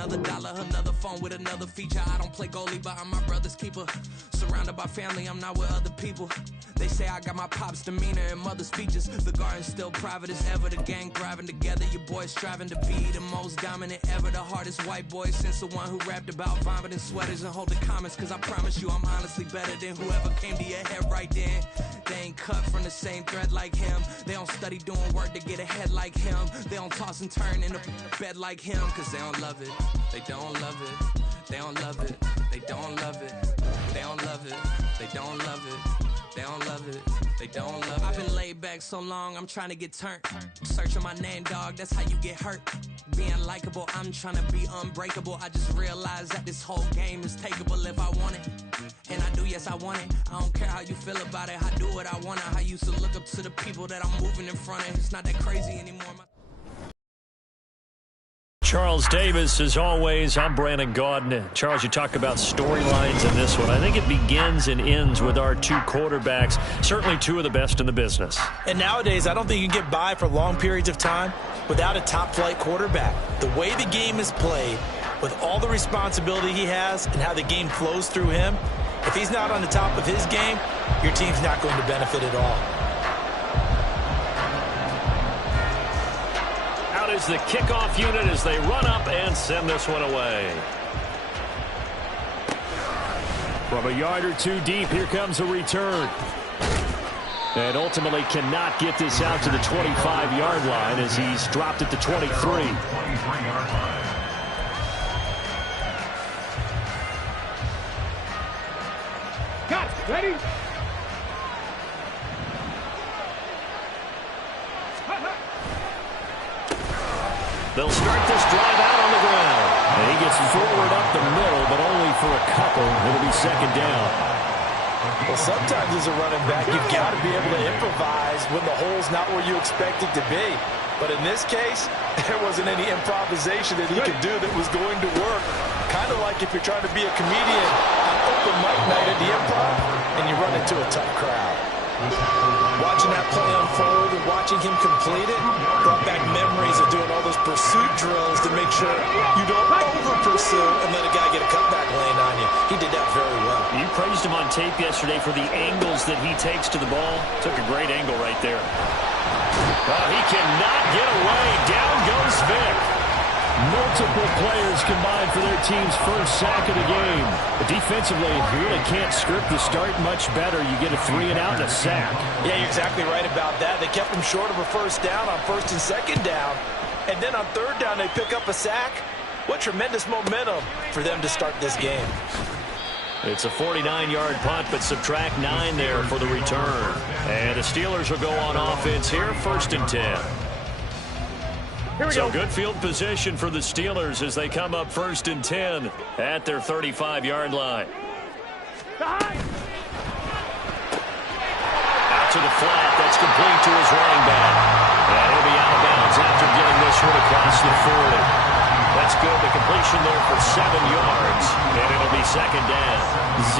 another dollar, another phone with another feature. I don't play goalie, but I'm my brother's keeper. Surrounded by family, I'm not with other people. They say I got my pop's demeanor and mother's features. The garden's still private as ever. The gang thriving together. Your boys striving to be the most dominant ever. The hardest white boy since the one who rapped about vomiting sweaters and holding comments. Cause I promise you I'm honestly better than whoever came to your head right then. They ain't cut from the same thread like him. They don't study doing work to get ahead like him. They don't toss and turn in the bed like him. Cause they don't love it. They don't love it. They don't love it. They don't love it. They don't love it. They don't love it. They don't love it. They don't love it. I've been laid back so long, I'm trying to get turned. Searching my name, dog, that's how you get hurt. Being likable, I'm trying to be unbreakable. I just realized that this whole game is takeable if I want it. And I do, yes, I want it. I don't care how you feel about it. I do what I want. I used to look up to the people that I'm moving in front of. It's not that crazy anymore. Charles Davis, as always, I'm Brandon Gaudin. Charles, you talk about storylines in this one. I think it begins and ends with our two quarterbacks, certainly two of the best in the business. And nowadays, I don't think you can get by for long periods of time without a top-flight quarterback. The way the game is played, with all the responsibility he has and how the game flows through him, if he's not on the top of his game, your team's not going to benefit at all. Is the kickoff unit as they run up and send this one away. From a yard or two deep, here comes a return. And ultimately cannot get this out to the 25-yard line as he's dropped at the 23. Cut. Ready? They'll start this drive out on the ground. And he gets forward up the middle, but only for a couple. It'll be second down. Well, sometimes as a running back, you've got to be able to improvise when the hole's not where you expect it to be. But in this case, there wasn't any improvisation that he could do that was going to work. Kind of like if you're trying to be a comedian on open mic night at the Improv and you run into a tough crowd. Watching that play unfold and watching him complete it brought back memories of doing all those pursuit drills to make sure you don't over-pursue and let a guy get a cutback lane on you. He did that very well. You praised him on tape yesterday for the angles that he takes to the ball. Took a great angle right there. Oh, he cannot get away. Down goes Vic. Multiple players combined for their team's first sack of the game. But defensively, you really can't script the start much better. You get a 3-and-out and a sack. Yeah, you're exactly right about that. They kept him short of a first down on first and second down. And then on third down, they pick up a sack. What tremendous momentum for them to start this game. It's a 49-yard punt, but subtract 9 there for the return. And the Steelers will go on offense here, 1st and 10. So good field position for the Steelers as they come up 1st and 10 at their 35-yard line. Out to the flat. That's complete to his running back. And he'll be out of bounds after getting this one across the 40. That's good. The completion there for 7 yards. And it'll be second down.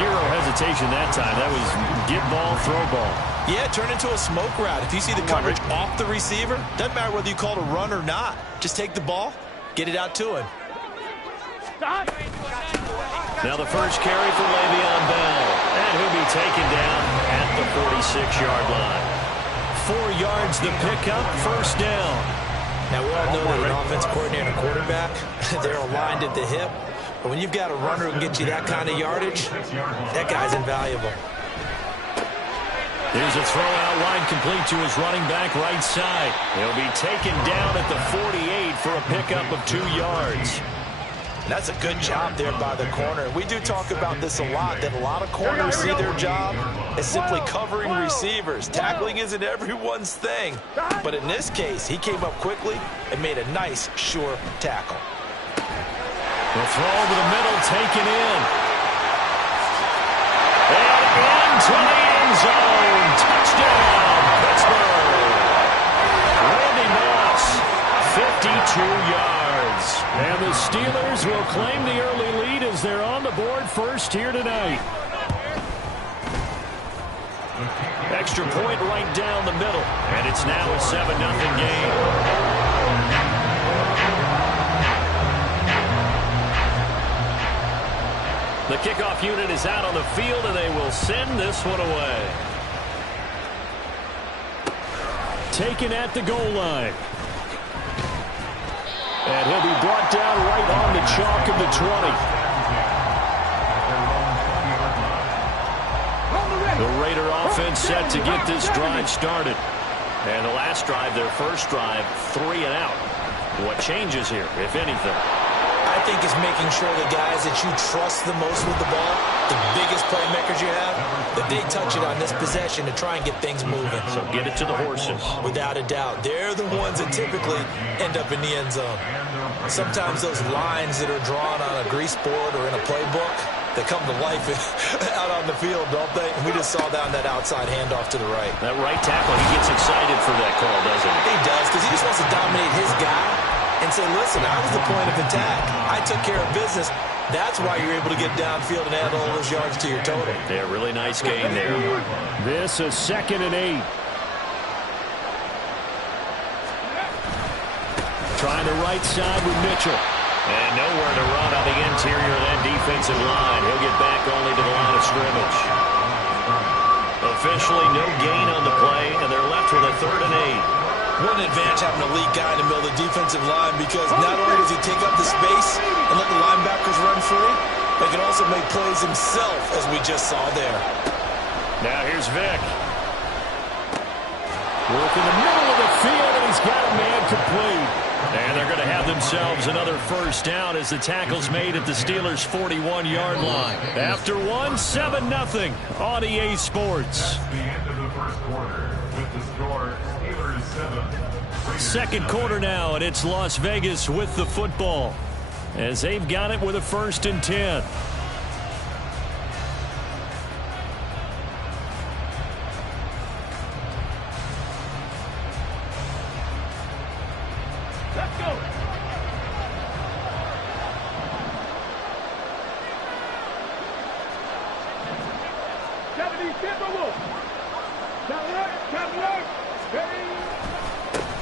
Zero hesitation that time. That was get ball, throw ball. Yeah, turn into a smoke route. If you see the coverage off the receiver, doesn't matter whether you call it a run or not. Just take the ball, get it out to him. Now the first carry for Le'Veon Bell. And he'll be taken down at the 46-yard line. 4 yards the pickup, first down. Now, we all know that an offense coordinator and a quarterback, they're aligned at the hip. But when you've got a runner who can get you that kind of yardage, that guy's invaluable. Here's a throw out line complete to his running back right side. He'll be taken down at the 48 for a pickup of 2 yards. That's a good job there by the corner. We do talk about this a lot, that a lot of corners see their job as simply covering receivers. Tackling isn't everyone's thing. But in this case, he came up quickly and made a nice, sure tackle. The throw over the middle, taken in. And into the end zone. Touchdown, Pittsburgh. Randy Moss, 52 yards. And the Steelers will claim the early lead as they're on the board first here tonight. Extra point right down the middle. And it's now a 7-0 game. The kickoff unit is out on the field, and they will send this one away. Taken at the goal line. And he'll be brought down right on the chalk of the 20. The Raider offense set to get this drive started. And the last drive, their first drive, 3 and out. What changes here, if anything? I think it's making sure the guys that you trust the most with the ball, the biggest playmakers you have, that they touch it on this possession to try and get things moving. So get it to the horses. Without a doubt. They're the ones that typically end up in the end zone. Sometimes those lines that are drawn on a grease board or in a playbook, they come to life out on the field, don't they? And we just saw that on that outside handoff to the right. That right tackle, he gets excited for that call, doesn't he? He does, because he just wants to dominate his guy and say, listen, I was the point of attack. I took care of business. That's why you're able to get downfield and add all those yards to your total. Yeah, really nice game there. This is 2nd and 8. Trying the right side with Mitchell. And nowhere to run on the interior of that defensive line. He'll get back only to the line of scrimmage. Officially no gain on the play, and they're left with a 3rd and 8. What an advantage having a lead guy in the middle of the defensive line, because not only does he take up the space and let the linebackers run free, but he can also make plays himself, as we just saw there. Now here's Vic. Work in the middle of the field, and he's got a man complete. And they're going to have themselves another first down as the tackle's made at the Steelers' 41-yard line. After 7-0 on EA Sports. That's the end of the first quarter with the score Steelers 7. Second quarter now, and it's Las Vegas with the football as they've got it with a 1st and 10. Let's go.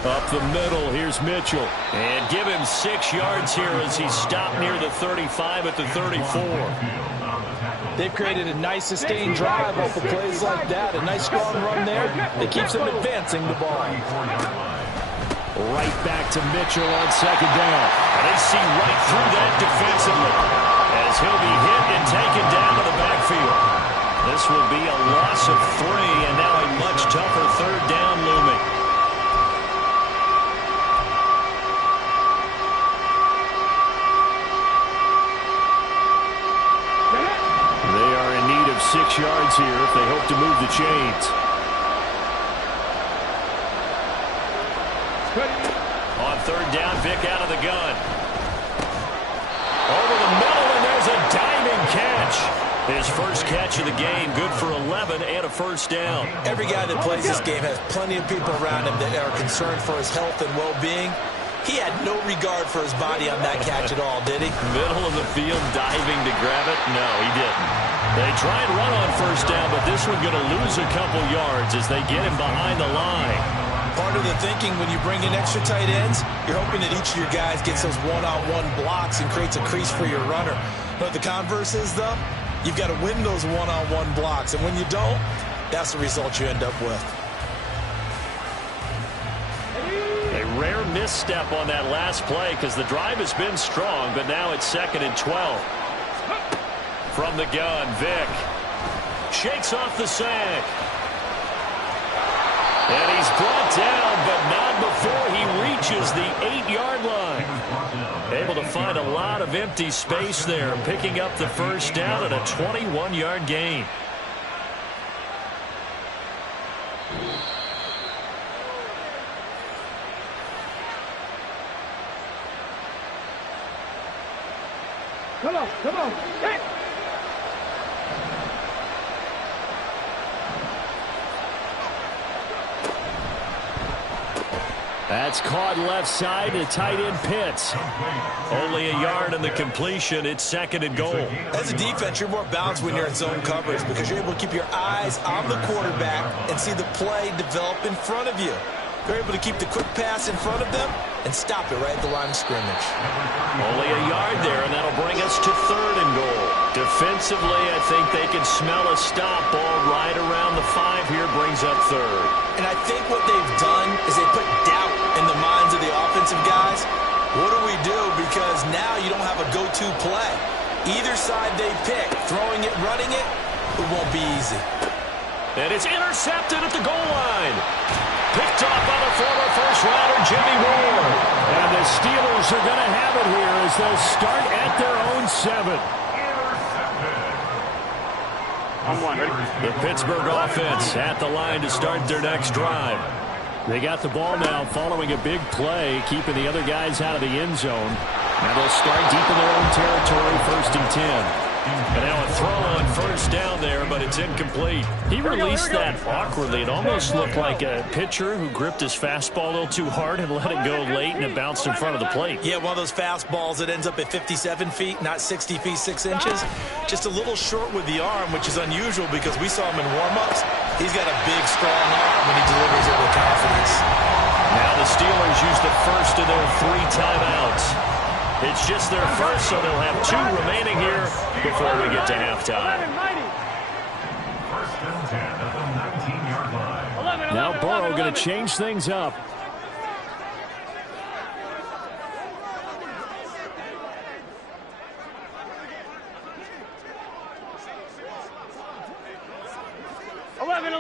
Up the middle, here's Mitchell. And give him 6 yards here as he's stopped near the 35 at the 34. They've created a nice sustained drive off of plays like that. A nice strong run there that keeps them advancing the ball. Right back to Mitchell on 2nd down. And they see right through that defensively as he'll be hit and taken down to the backfield. This will be a loss of 3, and now a much tougher 3rd down looming. They are in need of 6 yards here if they hope to move the chains. On 3rd down, Vic out of the gun. Over the middle, and there's a diving catch. His first catch of the game, good for 11 and a first down. Every guy that plays this game has plenty of people around him that are concerned for his health and well-being. He had no regard for his body on that catch at all, did he? Middle of the field, diving to grab it? No, he didn't. They try and run on first down, but this one going to lose a couple yards as they get him behind the line. Part of the thinking when you bring in extra tight ends, you're hoping that each of your guys gets those one-on-one blocks and creates a crease for your runner. But the converse is, though, you've got to win those one-on-one blocks. And when you don't, that's the result you end up with. A rare misstep on that last play because the drive has been strong, but now it's 2nd and 12. From the gun, Vic shakes off the sack. And he's brought down, but not before he reaches the 8-yard line. Able to find a lot of empty space there, picking up the first down and a 21-yard gain. Come on, come on. Hey. That's caught left side to tight end Pitts. Only a yard in the completion. It's 2nd and goal. As a defense, you're more balanced when you're in zone coverage because you're able to keep your eyes on the quarterback and see the play develop in front of you. They're able to keep the quick pass in front of them and stop it right at the line of scrimmage. Only a yard there, and that'll bring us to 3rd and goal. To Defensively, I think they can smell a stop. Ball right around the 5 here, brings up third. And I think what they've done is they put doubt in the minds of the offensive guys. What do we do? Because now you don't have a go-to play. Either side they pick, throwing it, running it, it won't be easy. And it's intercepted at the goal line. Picked off by the former first-rounder, Jimmy Ward. And the Steelers are going to have it here as they'll start at their own 7. The Pittsburgh offense at the line to start their next drive. They got the ball now following a big play, keeping the other guys out of the end zone. And they'll start deep in their own territory, 1st and 10. And now a throw on first down there, but it's incomplete. He released that awkwardly. It almost looked like a pitcher who gripped his fastball a little too hard and let it go late, and it bounced in front of the plate. Yeah, one of those fastballs that ends up at 57 feet, not 60 feet, 6 inches. Just a little short with the arm, which is unusual because we saw him in warm-ups. He's got a big, strong arm when he delivers it with confidence. Now the Steelers use the first of their 3 timeouts. It's just their first, so they'll have 2 remaining here before we get to halftime. First and 10 at the 19-yard line. Now Burrow going to change things up. Eleven.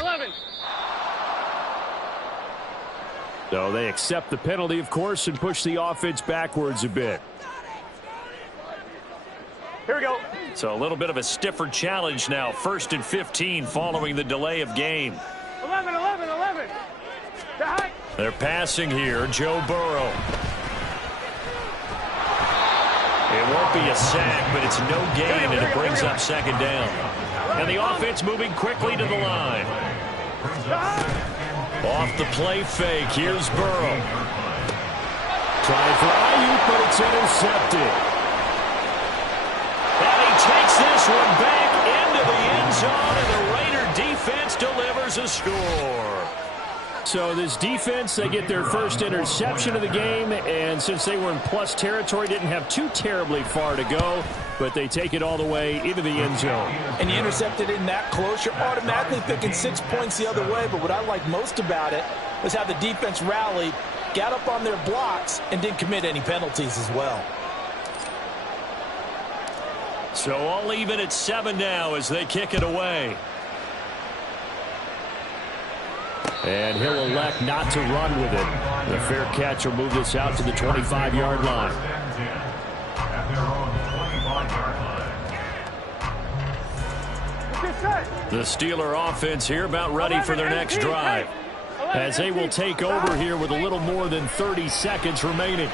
11. So they accept the penalty, of course, and push the offense backwards a bit. Here we go. So a little bit of a stiffer challenge now. 1st and 15 following the delay of game. 11. They're passing here. Joe Burrow. It won't be a sack, but it's no gain, and it brings up 2nd down. And the offense moving quickly to the line. Off the play fake. Here's Burrow. Trying for Ayuk, but it's intercepted. And he takes this one back into the end zone, and the Raider defense delivers a score. So this defense, they get their first interception of the game, and since they were in plus territory, didn't have too terribly far to go, but they take it all the way into the end zone. And you intercepted in that close, you're automatically picking 6 points the other way, but what I like most about it was how the defense rallied, got up on their blocks, and didn't commit any penalties as well. So all even at 7 now as they kick it away. And he'll elect not to run with it. The fair catch will move this out to the 25-yard line. The Steeler offense here about ready for their next drive, as they will take over here with a little more than 30 seconds remaining.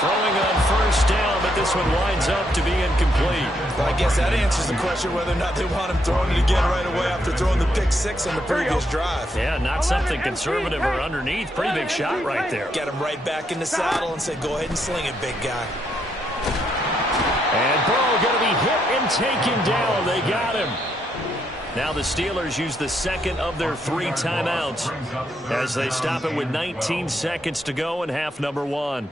Throwing on first down, but this one winds up to be incomplete. Well, I guess that answers the question whether or not they want him throwing it again right away after throwing the pick 6 on the previous drive. Yeah, not something conservative or underneath. Pretty big shot right there. Get him right back in the saddle and say, go ahead and sling it, big guy. And Burrow going to be hit and taken down. They got him. Now the Steelers use the 2nd of their 3 timeouts as they stop it with 19 seconds to go in half number 1.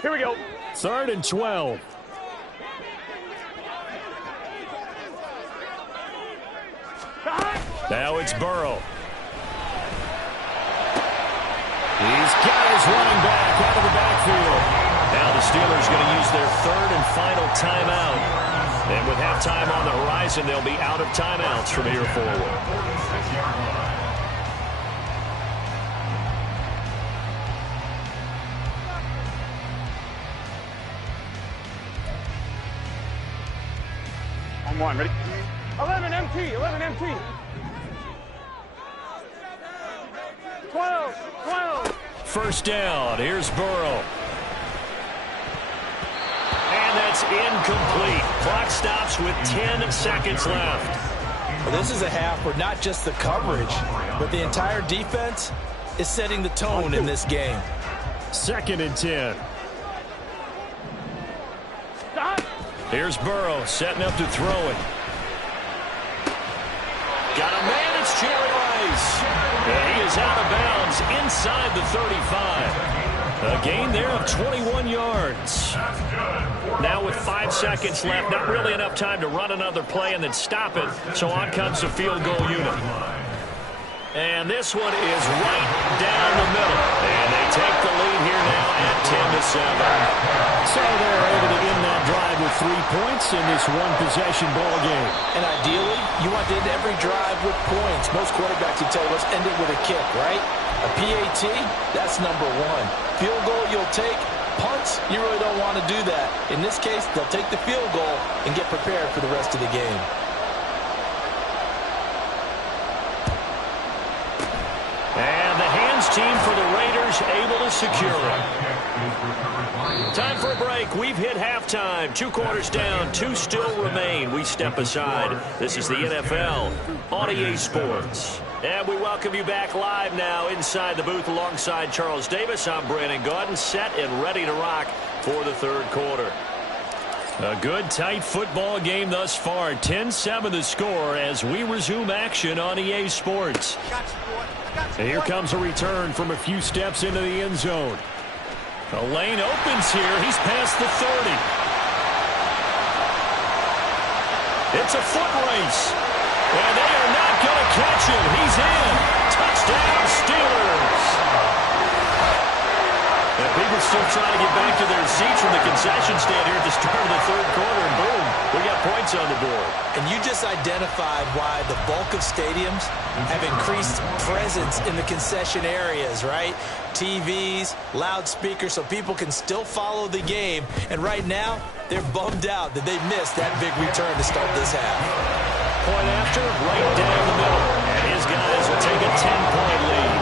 Here we go. 3rd and 12. Now it's Burrow. He's got his running back out of the backfield. Now the Steelers going to use their 3rd and final timeout. And with halftime on the horizon, they'll be out of timeouts from here forward. One, ready? 11 MT. 12. First down. Here's Burrow. And that's incomplete. Clock stops with 10 seconds left. Well, this is a half where not just the coverage, but the entire defense is setting the tone in this game. 2nd and 10. Here's Burrow setting up to throw it. Got a man, it's Jerry Rice. And he is out of bounds inside the 35. A gain there of 21 yards. Now with 5 seconds left, not really enough time to run another play and then stop it. So on comes the field goal unit. And this one is right down the middle. And they take the lead here now at 10-7. So they're able to end that drive with 3 points in this one-possession ball game. And ideally, you want to end every drive with points. Most quarterbacks would tell you, let's end it with a kick, right? A PAT, that's number one. Field goal you'll take. Punts, you really don't want to do that. In this case, they'll take the field goal and get prepared for the rest of the game. And the hands team for the Raiders able to secure it. Time for a break. We've hit halftime. 2 quarters down, 2 still remain. We step aside. This is the NFL on EA Sports. And we welcome you back live now inside the booth alongside Charles Davis. I'm Brandon Gaudin, set and ready to rock for the third quarter. A good, tight football game thus far. 10-7 the score as we resume action on EA Sports. And here comes a return from a few steps into the end zone. The lane opens here. He's past the 30. It's a foot race. And they are not going to catch him. He's in. Touchdown, Steelers. And people still trying to get back to their seats from the concession stand here at the start of the third quarter. And boom, we got points on the board. And you just identified why the bulk of stadiums have increased presence in the concession areas, right? TVs, loudspeakers, so people can still follow the game. And right now, they're bummed out that they missed that big return to start this half. Point after, right down the middle. And his guys will take a 10-point lead.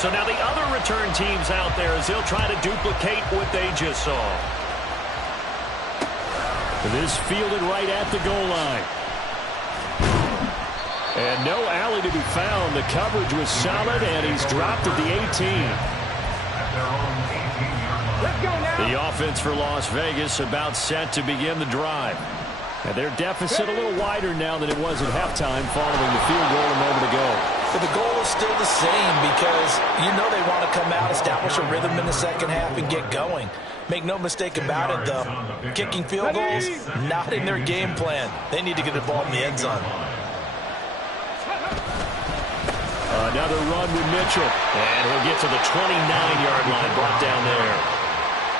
So now the other return teams out there as they'll try to duplicate what they just saw. This fielded right at the goal line. And no alley to be found. The coverage was solid, and he's dropped at the 18. The offense for Las Vegas about set to begin the drive. And their deficit a little wider now than it was at halftime following the field goal a moment ago. But the goal is still the same because you know they want to come out, establish a rhythm in the second half, and get going. Make no mistake about it, though. Kicking field goals, not in their game plan. They need to get the ball in the end zone. Another run with Mitchell. And he'll get to the 29-yard line, brought down there.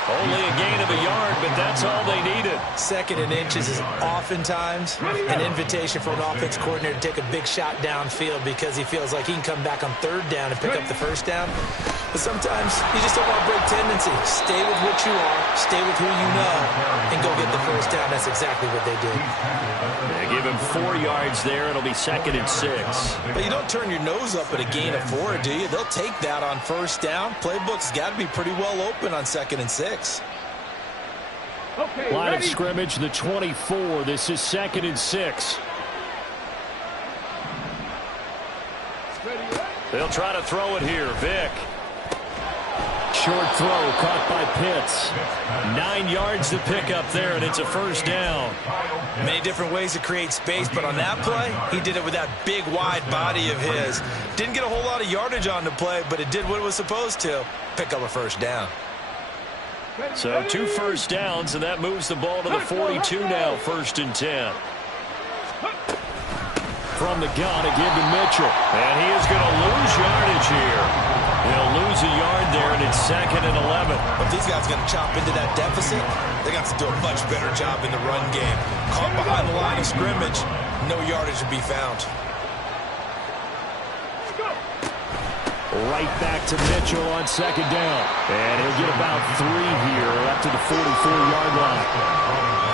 Only a gain of a yard, but that's all they needed. 2nd and inches is oftentimes an invitation for an offense coordinator to take a big shot downfield because he feels like he can come back on 3rd down and pick up the 1st down. But sometimes you just don't want to break tendency. Stay with what you are, stay with who you know, and go get the 1st down. That's exactly what they did. They give him 4 yards there. It'll be 2nd and 6. But you don't turn your nose up at a gain of 4, do you? They'll take that on 1st down. Playbook's got to be pretty well open on 2nd and 6. Okay, line ready? of scrimmage, the 24. This is 2nd and 6. They'll try to throw it here. Vick. Short throw caught by Pitts. 9 yards to pick up there, and it's a 1st down. Many different ways to create space, but on that play, he did it with that big, wide body of his. Didn't get a whole lot of yardage on the play, but it did what it was supposed to. Pick up a 1st down. So 2 first downs, and that moves the ball to the 42 now, 1st and 10. From the gun, a give to Mitchell. And he is going to lose yardage here. He'll lose a yard there, and it's 2nd and 11. If these guys are going to chop into that deficit, they got to do a much better job in the run game. Caught behind the line of scrimmage, no yardage to be found. Right back to Mitchell on 2nd down. And he'll get about 3 here up to the 44-yard line.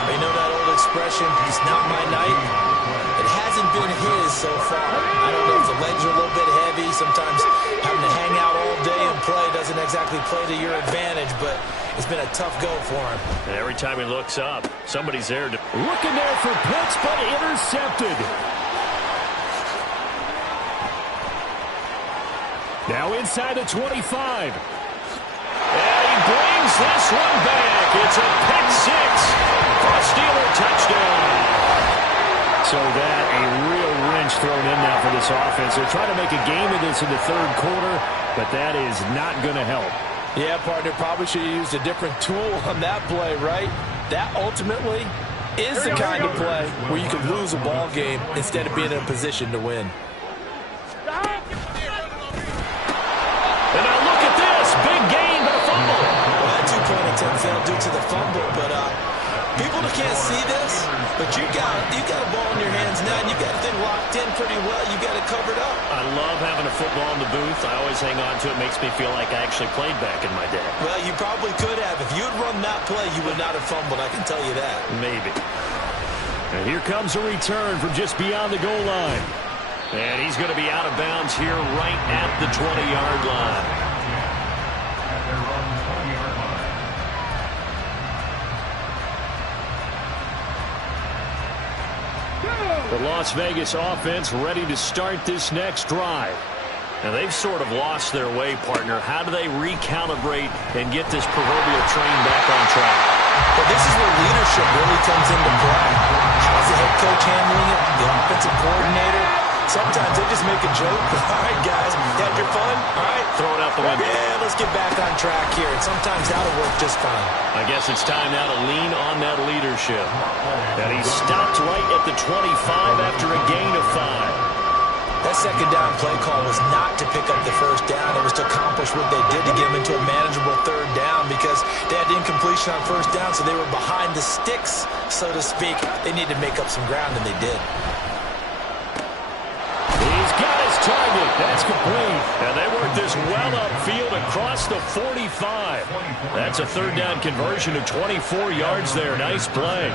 You know that old expression, it's not my night? It hasn't been his so far. I don't know if the legs are a little bit heavy. Sometimes having to hang out all day and play doesn't exactly play to your advantage, but it's been a tough go for him. And every time he looks up, somebody's there. Looking there for Pitts, but intercepted. Now inside the 25. And he brings this one back. It's a pick six for a Steeler touchdown. So that, a real wrench thrown in now for this offense. They're trying to make a game of this in the third quarter, but that is not going to help. Yeah, partner, probably should have used a different tool on that play, right? That ultimately is the kind of play where you can lose a ball game instead of being in a position to win. And now look at this. Big gain, but a fumble. Well, that two-point attempt failed due to the fumble, but people can't see this, but you got a ball in your hands now, and you got the thing locked in pretty well. You got it covered up. I love having a football in the booth. I always hang on to it. Makes me feel like I actually played back in my day. Well, you probably could have. If you had run that play, you would not have fumbled. I can tell you that. Maybe. And here comes a return from just beyond the goal line. And he's going to be out of bounds here right at the 20-yard line. At their own 20-yard line. The Las Vegas offense ready to start this next drive. And they've sort of lost their way, partner. How do they recalibrate and get this proverbial train back on track? But this is where leadership really comes into play. How's the head coach handling it? The offensive coordinator? Sometimes they just make a joke. All right, guys, had your fun? All right. Throw it out the window. Yeah, let's get back on track here. And sometimes that'll work just fine. I guess it's time now to lean on that leadership. And he stopped right at the 25 after a gain of 5. That second down play call was not to pick up the first down. It was to accomplish what they did to get them into a manageable third down because they had incompletion on first down, so they were behind the sticks, so to speak. They needed to make up some ground, and they did. He's got his target. That's complete. And they work this well upfield across the 45. That's a third down conversion of 24 yards there. Nice play.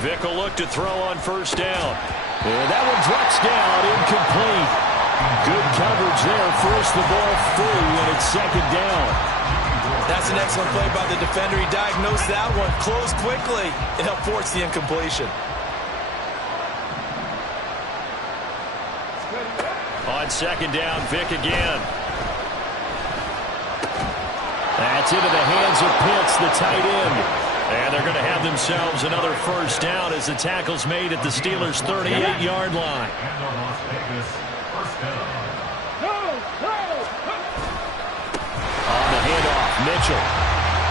Vic will look to throw on first down. And that one drops down, incomplete. Good coverage there. Force the ball free, and it's second down. That's an excellent play by the defender. He diagnosed that one, closed quickly, and helped force the incompletion. On second down, Vic again. That's into the hands of Pitts, the tight end. And they're going to have themselves another first down as the tackle's made at the Steelers' 38-yard line. And the Las Vegas first down. On the handoff, Mitchell.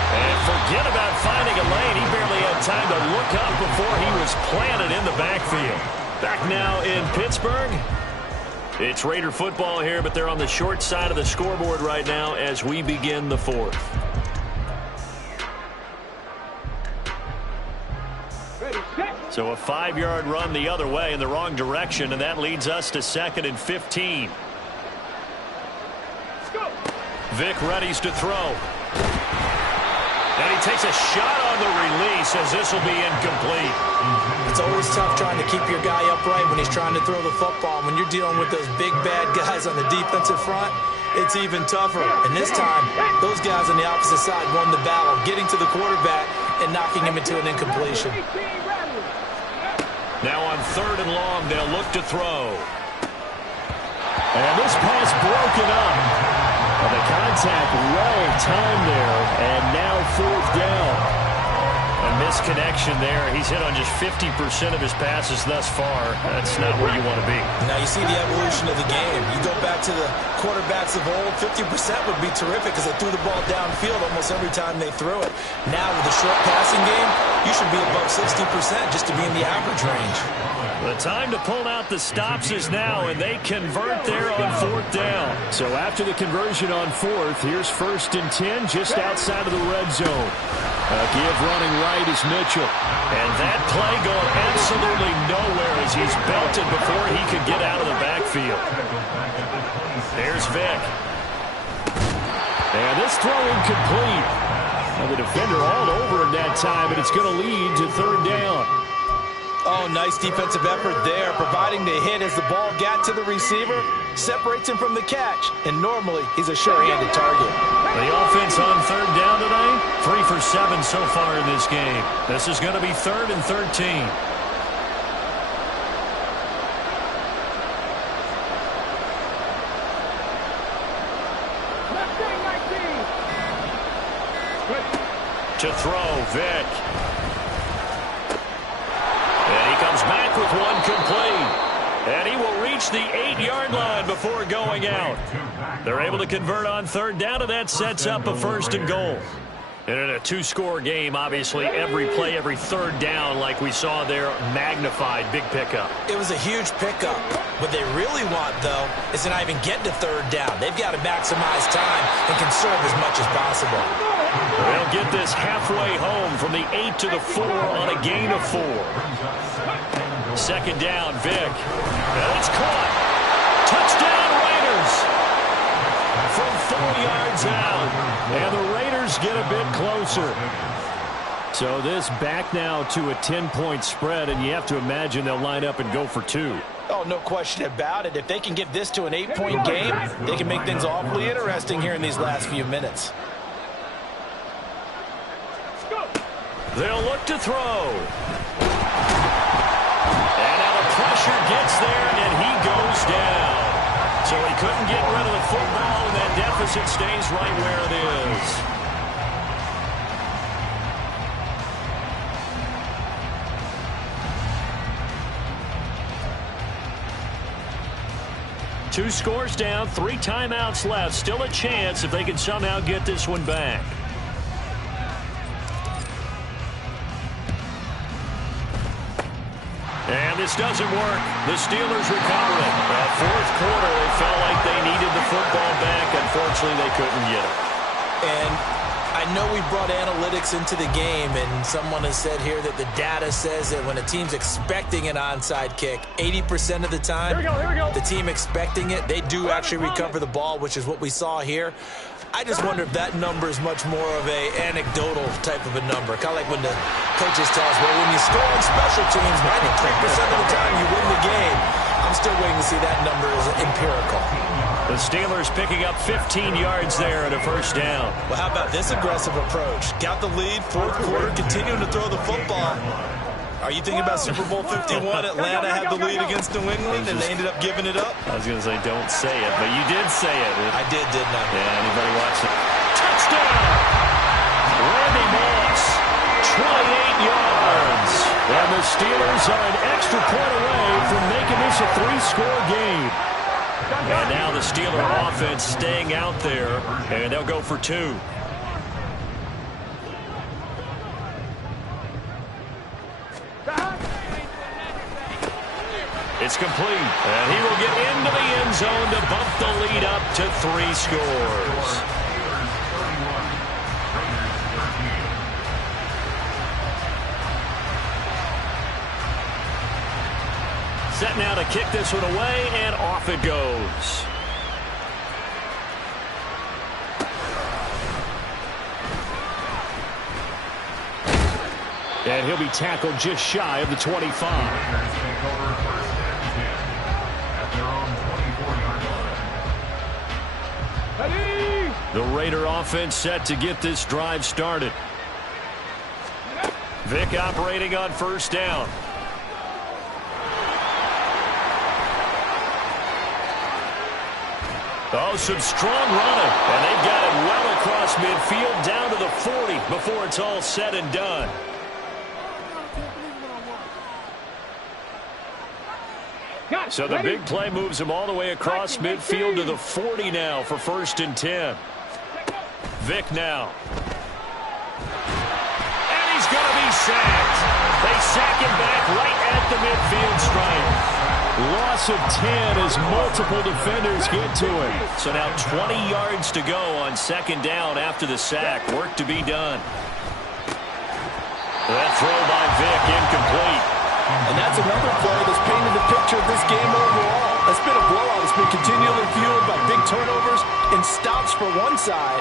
And forget about finding a lane. He barely had time to look up before he was planted in the backfield. Back now in Pittsburgh. It's Raider football here, but they're on the short side of the scoreboard right now as we begin the fourth. So a 5-yard run the other way in the wrong direction, and that leads us to 2nd and 15. Vic readies to throw. And he takes a shot on the release as this will be incomplete. It's always tough trying to keep your guy upright when he's trying to throw the football. When you're dealing with those big, bad guys on the defensive front, it's even tougher. And this time, those guys on the opposite side won the battle, getting to the quarterback and knocking him into an incompletion. Now on 3rd and long, they'll look to throw. And this pass broken up. Well, the contact well timed there, and now 4th down. A misconnection there. He's hit on just 50% of his passes thus far. That's not where you want to be. Now you see the evolution of the game. You go back to the quarterbacks of old, 50% would be terrific because they threw the ball downfield almost every time they threw it. Now with the short passing game, you should be above 60% just to be in the average range. The time to pull out the stops is now, and they convert there on 4th down. So after the conversion on 4th, here's 1st and 10 just outside of the red zone. Give running right is Mitchell. And that play going absolutely nowhere as he's belted before he could get out of the backfield. There's Vic. And this throw incomplete. And the defender all over him that time, and it's going to lead to 3rd down. Oh, nice defensive effort there, providing the hit as the ball got to the receiver, separates him from the catch, and normally he's a sure-handed target. The offense on 3rd down tonight, 3 for 6 7 so far in this game. This is going to be 3rd and 13. To throw, Vic. And he comes back with one complete. And he will reach the 8-yard line before going out. They're able to convert on 3rd down, and that sets up a 1st and goal. And in a 2-score game, obviously, every play, every 3rd down, like we saw there, magnified, big pickup. It was a huge pickup. What they really want, though, is to not even get to 3rd down. They've got to maximize time and conserve as much as possible. They'll get this halfway home from the 8 to the 4 on a gain of 4. 2nd down, Vic. And it's caught. Touchdown, Raiders. From 4 yards out. And the Raiders get a bit closer. So this back now to a 10-point spread, and you have to imagine they'll line up and go for 2. Oh, no question about it. If they can get this to an 8-point game, they can make things awfully interesting here in these last few minutes. They'll look to throw. And now the pressure gets there, and he goes down. So he couldn't get rid of the football, and that deficit stays right where it is. 2 scores down, 3 timeouts left. Still a chance if they can somehow get this one back. And this doesn't work. The Steelers recover it. That 4th quarter, they felt like they needed the football back. Unfortunately, they couldn't get it. And I know we brought analytics into the game, and someone has said here that the data says that when a team's expecting an onside kick, 80% of the time, the team expecting it, they do actually recover the ball, which is what we saw here. I just wonder if that number is much more of a anecdotal type of a number. Kind of like when the coaches tell us, well, when you score on special teams, 93% of the time you win the game. I'm still waiting to see that number as empirical. The Steelers picking up 15 yards there at a 1st down. Well, how about this aggressive approach? Got the lead, 4th quarter, continuing to throw the football. Are you thinking about Super Bowl 51? Atlanta had the lead against New England, and they ended up giving it up? I was going to say don't say it, but you did say it. I did, didn't I? Yeah, anybody watch it? Touchdown! Randy Moss, 28 yards. And the Steelers are an extra point away from making this a 3-score game. And now the Steeler offense staying out there, and they'll go for 2. It's complete, and he will get into the end zone to bump the lead up to 3 scores. Set now to kick this one away, and off it goes. And he'll be tackled just shy of the 25. The Raider offense set to get this drive started. Vic operating on 1st down. Oh, some strong running. And they've got it well across midfield down to the 40 before it's all said and done. So the big play moves him all the way across midfield to the 40 now for 1st and 10. Vic now. And he's going to be sacked. They sack him back right at the midfield stripe. Loss of 10 as multiple defenders get to him. So now 20 yards to go on 2nd down after the sack. Work to be done. That throw by Vic incomplete. And that's another play that's painted the picture of this game overall. It's been a blowout. It's been continually fueled by big turnovers and stops for one side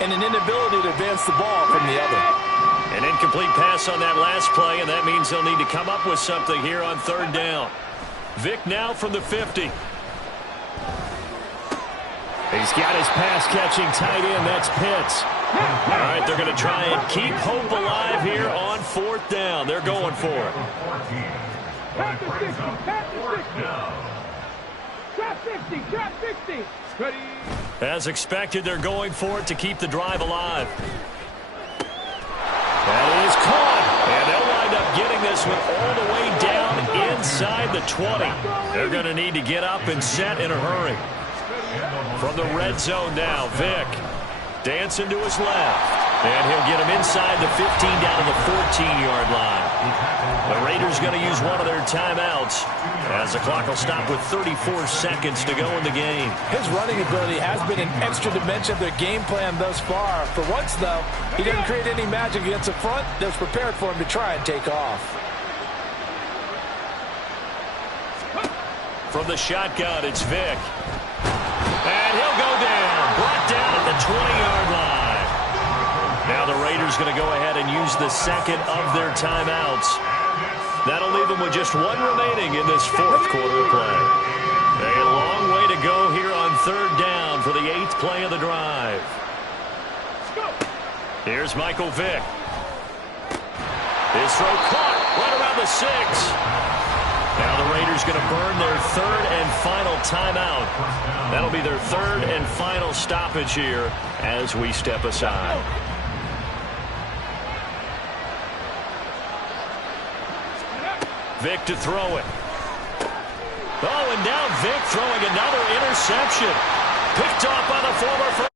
and an inability to advance the ball from the other. An incomplete pass on that last play, and that means they'll need to come up with something here on 3rd down. Vic now from the 50. He's got his pass-catching tight end. That's Pitts. All right, they're going to try and keep hope alive here on 4th down. They're going for it. Trap to 60, trap to 60. Trap 60, trap 60. Ready. As expected, they're going for it to keep the drive alive. That is caught. And they'll wind up getting this one all the way down inside the 20. They're going to need to get up and set in a hurry. From the red zone now, Vick dancing to his left. And he'll get him inside the 15 down to the 14-yard line. The Raiders going to use one of their timeouts as the clock will stop with 34 seconds to go in the game. His running ability has been an extra dimension of their game plan thus far. For once, though, he didn't create any magic against the front that was prepared for him to try and take off. From the shotgun, it's Vick. And he'll go down. Brought down at the 20-yard line. Now the Raiders going to go ahead and use the second of their timeouts. That'll leave them with just one remaining in this 4th quarter of play. A long way to go here on 3rd down for the 8th play of the drive. Here's Michael Vick. His throw caught right around the 6. Now the Raiders going to burn their 3rd and final timeout. That'll be their 3rd and final stoppage here as we step aside. Vick to throw it. Oh, and now Vick throwing another interception. Picked off by the former first.